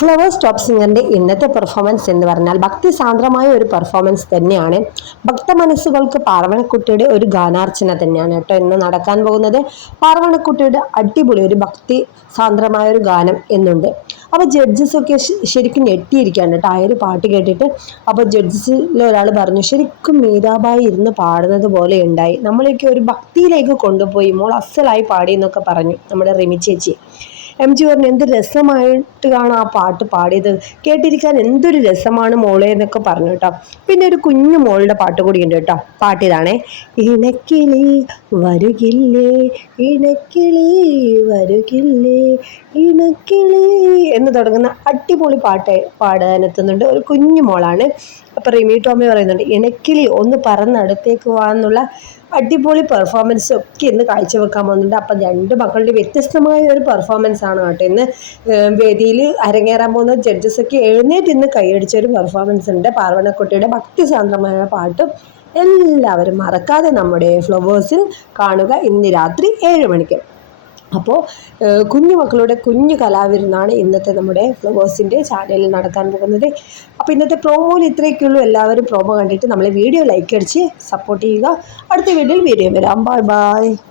Flowers stop സിംഗറിന്റെ ഇന്നത്തെ performance എന്ന് പറഞ്ഞാൽ ഭക്തി സാന്ദ്രമായ ഒരു പെർഫോമൻസ് തന്നെയാണ്. ഭക്ത മനസ്സുകൾക്ക് പാർവണക്കുട്ടിയുടെ ഒരു ഗാനാർച്ചന തന്നെയാണ് കേട്ടോ ഇന്ന് നടക്കാൻ പോകുന്നത്. പാർവണക്കുട്ടിയുടെ അടിപൊളി ഒരു ഭക്തി സാന്ദ്രമായ ഒരു ഗാനം എന്നുണ്ട്. അപ്പോൾ ജഡ്ജസ് ഒക്കെ ശരിക്കും ഞെട്ടിയിരിക്കുകയാണ് കേട്ടോ. ആ ഒരു പാട്ട് കേട്ടിട്ട് അപ്പോൾ ജഡ്ജസിൽ ഒരാൾ പറഞ്ഞു ശരിക്കും മീരാബായി ഇരുന്ന് പാടുന്നത് പോലെ ഉണ്ടായി. നമ്മളെയൊക്കെ ഒരു ഭക്തിയിലേക്ക് കൊണ്ടുപോയി. മോൾ അസലായി പാടി എന്നൊക്കെ പറഞ്ഞു നമ്മുടെ റിമി ചേച്ചി. എം ജി പറഞ്ഞു എന്ത് രസമായിട്ടാണ് ആ പാട്ട് പാടിയത്. കേട്ടിരിക്കാൻ എന്തൊരു രസമാണ് മോളെ എന്നൊക്കെ പറഞ്ഞു കേട്ടോ. പിന്നെ ഒരു കുഞ്ഞു മോളുടെ പാട്ട് കൂടി ഉണ്ട് കേട്ടോ. പാട്ട് ഇതാണേ ഇണക്കിളി വരുകില്ലേ ഇണക്കിളി വരുകില്ലേ ഇണക്കിളി എന്ന് തുടങ്ങുന്ന അടിപൊളി പാട്ട് പാടാനെത്തുന്നുണ്ട് ഒരു കുഞ്ഞു മോളാണ്. അപ്പോൾ റിമി ടോമി പറയുന്നുണ്ട് ഇണക്കിളി ഒന്ന് പറന്നടുത്തേക്ക് പോകാന്നുള്ള അടിപൊളി പെർഫോമൻസ് ഒക്കെ ഇന്ന് കാഴ്ചവെക്കാൻ പോകുന്നുണ്ട്. അപ്പം രണ്ട് മക്കളുടെ വ്യത്യസ്തമായ ഒരു പെർഫോമൻസ് ആണ് കേട്ടോ ഇന്ന്. വേദിയിൽ അരങ്ങേറാൻ പോകുന്ന ജഡ്ജസൊക്കെ എഴുന്നേറ്റ് ഇന്ന് കൈയടിച്ച ഒരു പെർഫോമൻസ് ഉണ്ട്. പാർവണക്കുട്ടിയുടെ ഭക്തിസാന്ദ്രമായ പാട്ടും. എല്ലാവരും മറക്കാതെ നമ്മുടെ ഫ്ലവേഴ്സിൽ കാണുക. ഇന്ന് രാത്രി ഏഴ് മണിക്ക്. അപ്പോൾ കുഞ്ഞു മക്കളുടെ കുഞ്ഞു കലാവിരുന്നാണ് ഇന്നത്തെ നമ്മുടെ ഫ്ലവേഴ്സിന്റെ ചാനലിൽ നടക്കാൻ പോകുന്നത്. അപ്പോൾ ഇന്നത്തെ പ്രോമോയിൽ ഇത്രയൊക്കെയുള്ളൂ. എല്ലാവരും പ്രോമോ കണ്ടിട്ട് നമ്മളെ വീഡിയോ ലൈക്ക് അടിച്ച് സപ്പോർട്ട് ചെയ്യുക. അടുത്ത വീഡിയോയിൽ വീഡിയോ വരാം. Bye bye